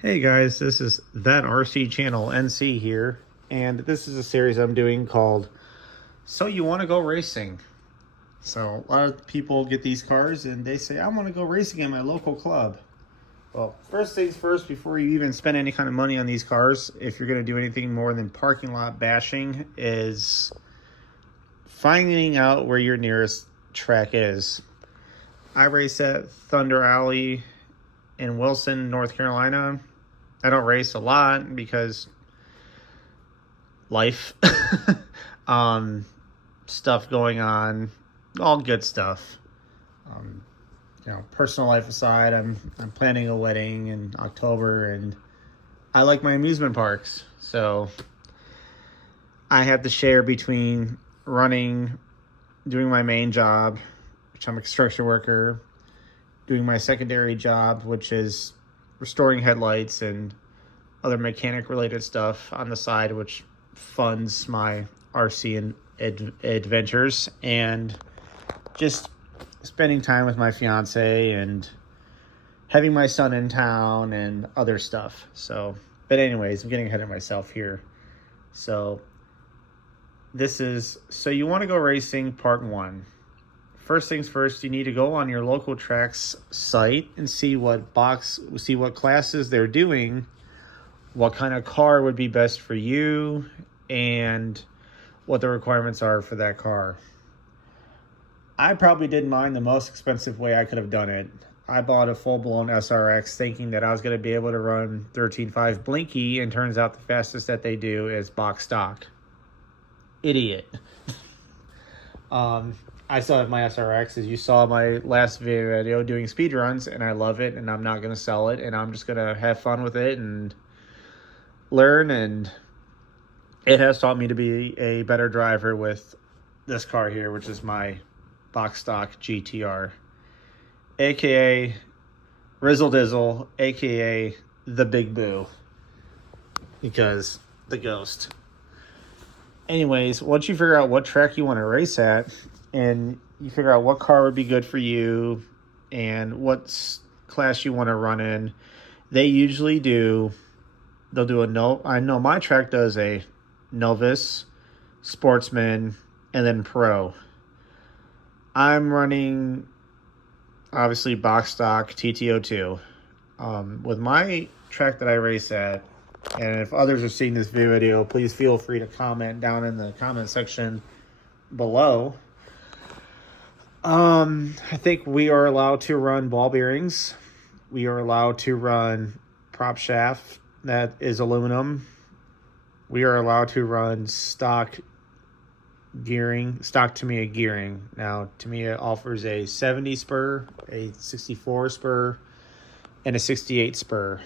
Hey guys, this is That RC Channel NC here, and this is a series I'm doing called So You Want to Go Racing. So a lot of people get these cars and they say, I want to go racing in my local club. Well, first things first, before you even spend any kind of money on these cars, if you're going to do anything more than parking lot bashing, is finding out where your nearest track is. I race at Thunder Alley in Wilson, North Carolina. I don't race a lot because life, stuff going on, all good stuff. Personal life aside, I'm planning a wedding in October, and I like my amusement parks, so I have to share between running, doing my main job, which I'm a construction worker, doing my secondary job, which is restoring headlights and other mechanic related stuff on the side, which funds my RC and adventures, and just spending time with my fiance and having my son in town and other stuff. But anyways, I'm getting ahead of myself here. So this is So You Want to Go Racing Part 1. First things first, you need to go on your local track's site and see what classes they're doing, what kind of car would be best for you, and what the requirements are for that car. I probably did mine the most expensive way I could have done it. I bought a full-blown SRX thinking that I was going to be able to run 13.5 Blinky, and turns out the fastest that they do is box stock. Idiot. I still have my SRX, as you saw my last video doing speed runs, and I love it, and I'm not going to sell it, and I'm just going to have fun with it and learn, and it has taught me to be a better driver with this car here, which is my box stock GTR, aka Rizzle Dizzle, aka the Big Boo, because the ghost. Anyways, once you figure out what track you want to race at, and you figure out what car would be good for you and what class you want to run in, they'll do I know my track does a novice, sportsman, and then pro. I'm running, obviously, box stock tt02. With my track that I race at, and if others are seeing this video, please feel free to comment down in the comment section below. I think we are allowed to run ball bearings. We are allowed to run prop shaft that is aluminum. We are allowed to run stock Tamiya gearing. Now, Tamiya offers a 70 spur, a 64 spur, and a 68 spur.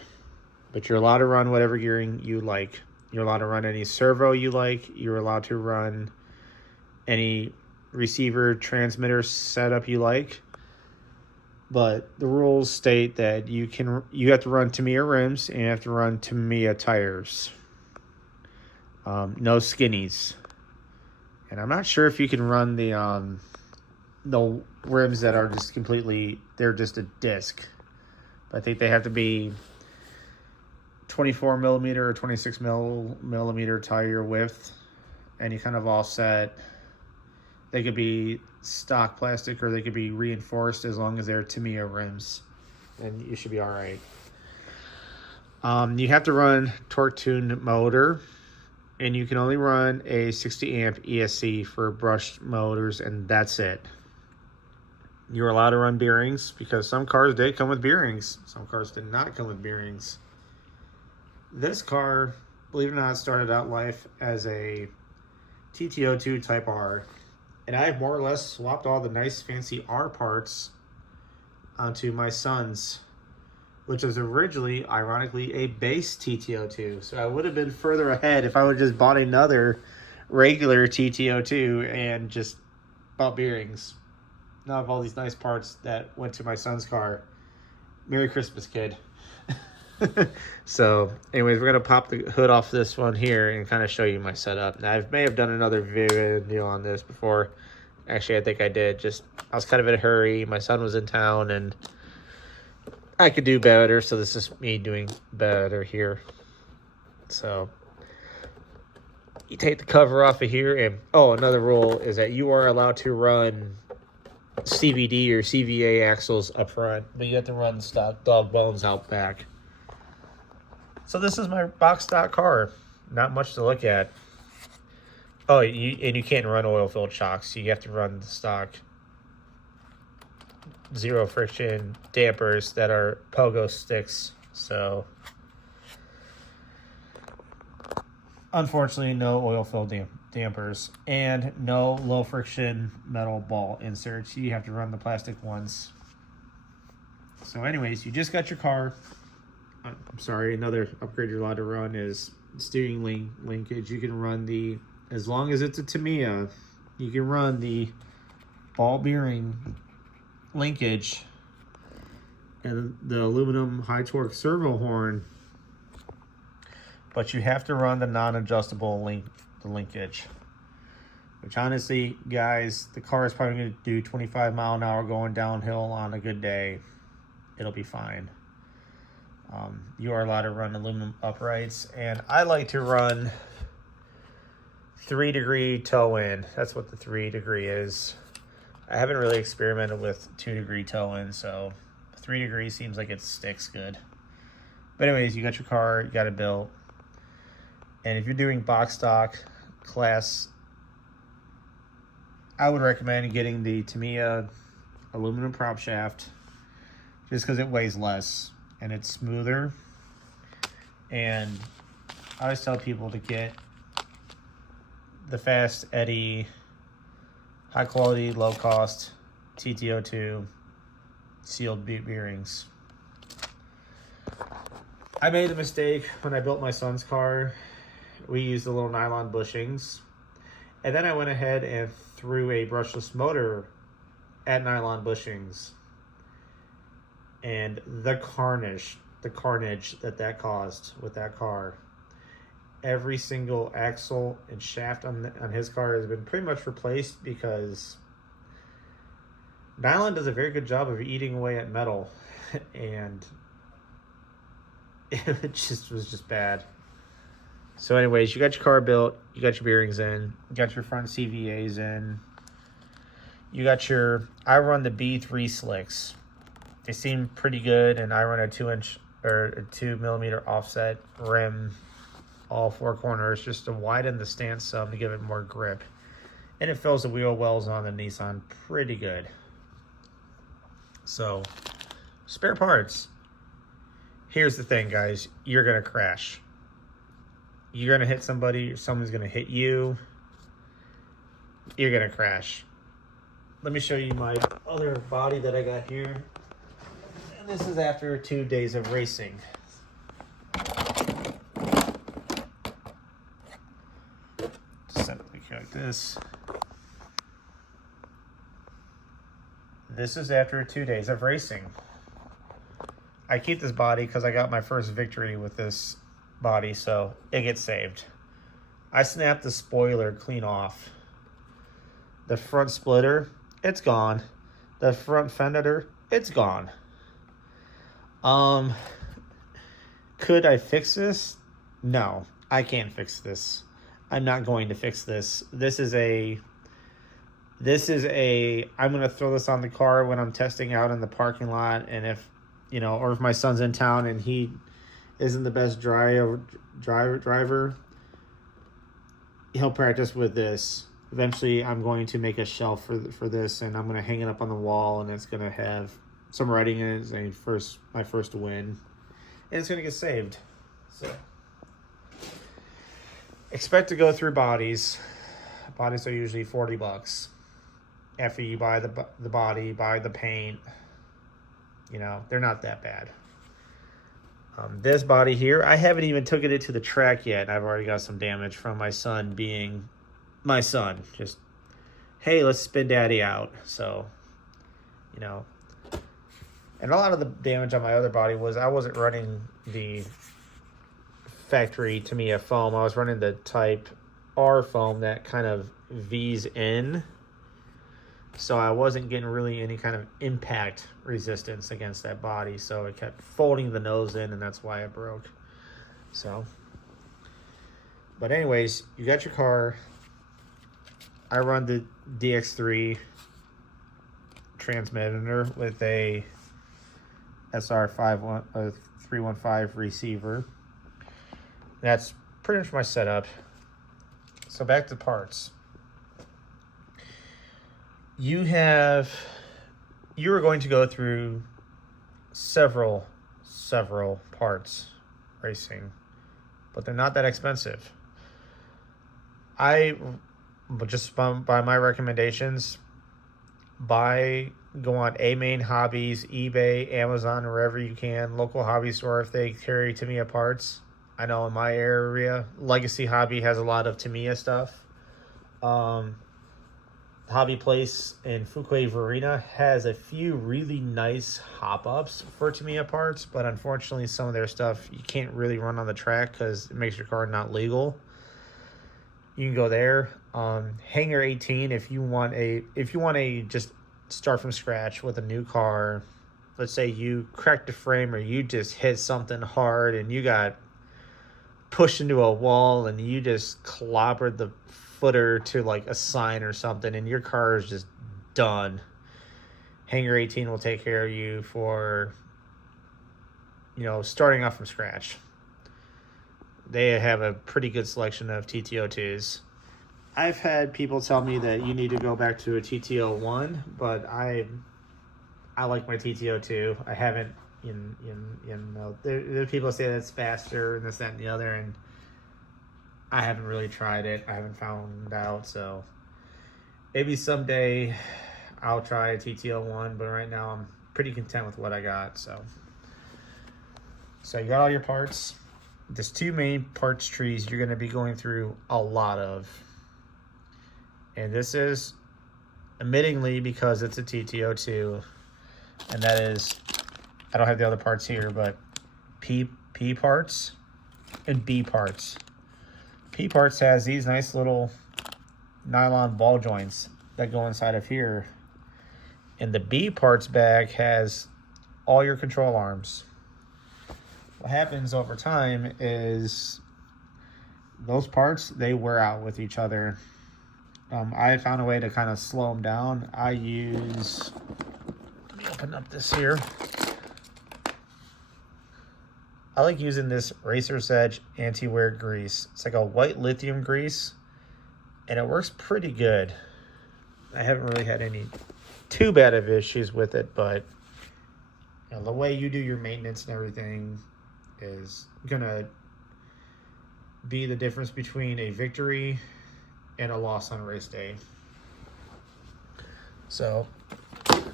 But you're allowed to run whatever gearing you like. You're allowed to run any servo you like. You're allowed to run any receiver transmitter setup you like. But the rules state that you have to run Tamiya rims and you have to run Tamiya tires. No skinnies. And I'm not sure if you can run the rims that are just they're just a disc. But I think they have to be 24 millimeter or 26 millimeter tire width. Any kind of offset. They could be stock plastic or they could be reinforced, as long as they're Tamiya rims. And you should be all right. You have to run torque-tuned motor. And you can only run a 60 amp ESC for brushed motors, and that's it. You're allowed to run bearings, because some cars did come with bearings. Some cars did not come with bearings. This car, believe it or not, started out life as a tt02 Type R. And I've more or less swapped all the nice fancy R parts onto my son's, which was originally, ironically, a base tt02. So I would have been further ahead if I would have just bought another regular tt02 and just bought bearings. Now I have all these nice parts that went to my son's car. Merry Christmas, kid. So, anyways, we're going to pop the hood off this one here and kind of show you my setup. Now, I may have done another video on this before. Actually, I think I did. I was kind of in a hurry. My son was in town, and I could do better, so this is me doing better here. So you take the cover off of here, and another rule is that you are allowed to run CVD or CVA axles up front, but you have to run stock dog bones out back. So this is my box stock car. Not much to look at. Oh, you can't run oil-filled shocks. You have to run the stock zero friction dampers that are pogo sticks. So unfortunately, no oil-filled dampers and no low friction metal ball inserts. You have to run the plastic ones. So anyways, you just got your car. I'm sorry, another upgrade you're allowed to run is steering linkage. You can run as long as it's a Tamiya, you can run the ball bearing linkage and the aluminum high torque servo horn, but you have to run the non-adjustable linkage, which honestly, guys, the car is probably going to do 25 mile an hour going downhill on a good day. It'll be fine. You are allowed to run aluminum uprights, and I like to run 3-degree toe in. That's what the 3-degree is. I haven't really experimented with 2-degree toe in, so 3-degree seems like it sticks good. But anyways, you got your car, you got it built. And if you're doing box stock class, I would recommend getting the Tamiya aluminum prop shaft just because it weighs less and it's smoother. And I always tell people to get the Fast Eddie high quality, low cost tt02 sealed bearings. I made the mistake when I built my son's car. We used the little nylon bushings, and then I went ahead and threw a brushless motor at nylon bushings, and the carnage that caused with that car. Every single axle and shaft on his car has been pretty much replaced because nylon does a very good job of eating away at metal, and it was just bad. So anyways, you got your car built, you got your bearings in, you got your front CVAs in, you got I run the B3 slicks. They seem pretty good, and I run a 2-inch or a 2mm offset rim, all 4 corners, just to widen the stance some to give it more grip. And it fills the wheel wells on the Nissan pretty good. So, spare parts. Here's the thing, guys. You're going to crash. You're going to hit somebody, someone's going to hit you. You're going to crash. Let me show you my other body that I got here. And this is after 2 days of racing. Just simply like this. This is after 2 days of racing. I keep this body because I got my first victory with this body, so it gets saved. I snapped the spoiler clean off. The front splitter, it's gone. The front fender, it's gone. Could I fix this? No, I can't fix this. I'm not going to fix this. This is a, I'm going to throw this on the car when I'm testing out in the parking lot. And if, or if my son's in town and he isn't the best driver, he'll practice with this. Eventually, I'm going to make a shelf for this, and I'm going to hang it up on the wall, and it's going to have some writing in it saying my first win, and it's going to get saved. So expect to go through bodies. Bodies are usually $40 after you buy the body, buy the paint. They're not that bad. This body here, I haven't even taken it to the track yet. I've already got some damage from my son being my son. Just, hey, let's spin daddy out. So, and a lot of the damage on my other body was I wasn't running the factory Tamiya foam. I was running the Type R foam that kind of V's in. So I wasn't getting really any kind of impact resistance against that body. So it kept folding the nose in, and that's why it broke. So, but anyways, you got your car. I run the DX3 transmitter with a SR315 receiver. That's pretty much my setup. So back to parts. You are going to go through several parts racing, but they're not that expensive. But just by my recommendations, go on A-Main Hobbies, eBay, Amazon, wherever you can, local hobby store if they carry Tamiya parts. I know in my area, Legacy Hobby has a lot of Tamiya stuff. Hobby Place in Fuquay Varina has a few really nice hop-ups for Tamiya parts, but unfortunately some of their stuff you can't really run on the track because it makes your car not legal. You can go there. Hangar 18 if you want a just start from scratch with a new car. Let's say you cracked the frame or you just hit something hard and you got pushed into a wall and you just clobbered the footer to like a sign or something and your car is just done. Hangar 18 will take care of you for, starting off from scratch. They have a pretty good selection of tt02s. I've had people tell me that you need to go back to a tt01, but I like my tt02. I haven't, there people say that's faster and this, that, and the other, and I haven't really tried it. I haven't found out, so maybe someday I'll try a tt01, but right now I'm pretty content with what I got. So you got all your parts. There's two main parts trees you're going to be going through a lot of. And this is admittingly because it's a tt02. And that is, I don't have the other parts here, but P parts and B parts. P parts has these nice little nylon ball joints that go inside of here. And the B parts bag has all your control arms. What happens over time is those parts, they wear out with each other. I found a way to kind of slow them down. Let me open up this here. I like using this Racer's Edge anti-wear grease. It's like a white lithium grease, and it works pretty good. I haven't really had any too bad of issues with it, but the way you do your maintenance and everything is gonna be the difference between a victory and a loss on race day. So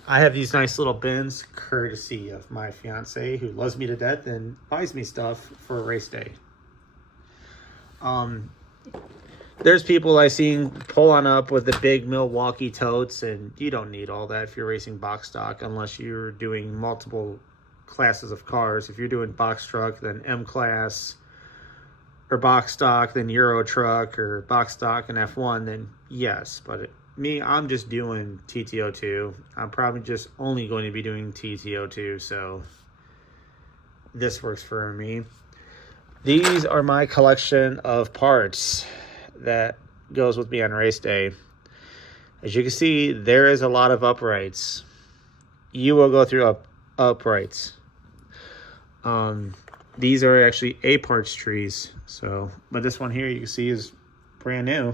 I have these nice little bins courtesy of my fiance who loves me to death and buys me stuff for a race day. There's people I seen pull on up with the big Milwaukee totes, and you don't need all that if you're racing box stock unless you're doing multiple classes of cars. If you're doing box truck, then M class, or box stock, then Euro truck, or box stock and F1, then yes. But I'm just doing tt02. I'm probably just only going to be doing tt02, so this works for me. These are my collection of parts that goes with me on race day. As you can see, there is a lot of uprights. You will go through uprights. These are actually A parts trees. But this one here you can see is brand new.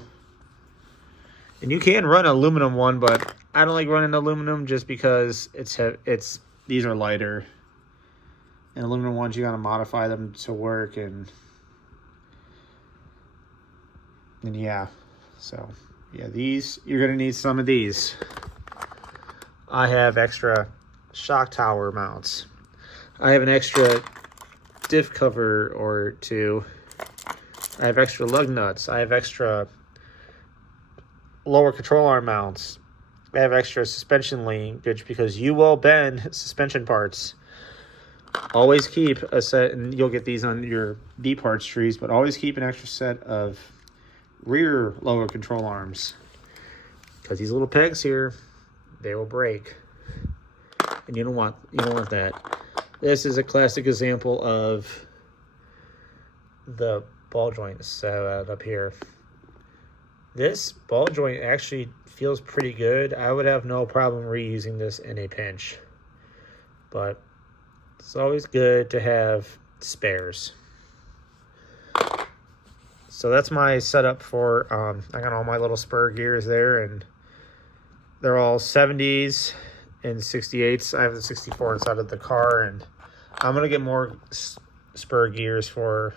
And you can run an aluminum one, but I don't like running aluminum just because these are lighter. And aluminum ones, you gotta modify them to work, and yeah. So yeah, these, you're gonna need some of these. I have extra shock tower mounts. I have an extra diff cover or two. I have extra lug nuts. I have extra lower control arm mounts. I have extra suspension linkage because you will bend suspension parts. Always keep a set, and you'll get these on your B parts trees, but always keep an extra set of rear lower control arms because these little pegs here, they will break. And you don't want that. This is a classic example of the ball joint set up here. This ball joint actually feels pretty good. I would have no problem reusing this in a pinch. But it's always good to have spares. So that's my setup for, I got all my little spur gears there, and they're all 70s and 68s. I have the 64 inside of the car, and I'm going to get more spur gears for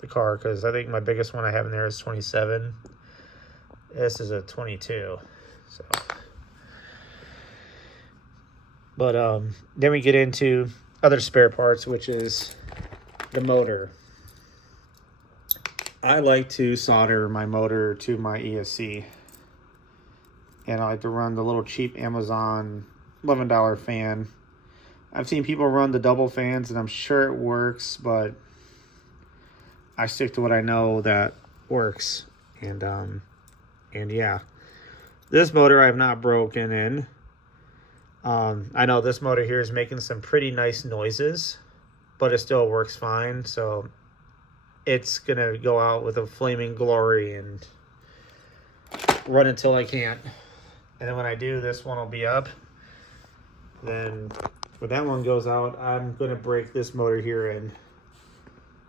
the car because I think my biggest one I have in there is 27. This is a 22. So, but then we get into other spare parts, which is the motor. I like to solder my motor to my ESC, and I like to run the little cheap Amazon $11 fan. I've seen people run the double fans, and I'm sure it works, but I stick to what I know that works. And yeah, this motor I have not broken in. I know this motor here is making some pretty nice noises, but it still works fine. So it's gonna go out with a flaming glory and run until I can't. And then when I do, this one will be up. Then when that one goes out, I'm gonna break this motor here in.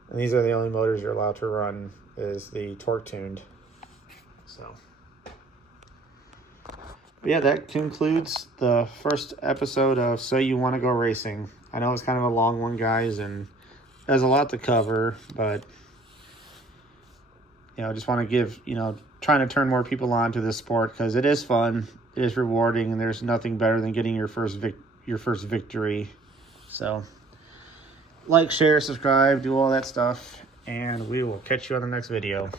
And these are the only motors you're allowed to run, is the torque tuned. So, but yeah, that concludes the first episode of So You Want to Go Racing. I know it's kind of a long one, guys, and there's a lot to cover, but just want to give, trying to turn more people on to this sport because it is fun, it is rewarding, and there's nothing better than getting your first victory. So, like, share, subscribe, do all that stuff, and we will catch you on the next video.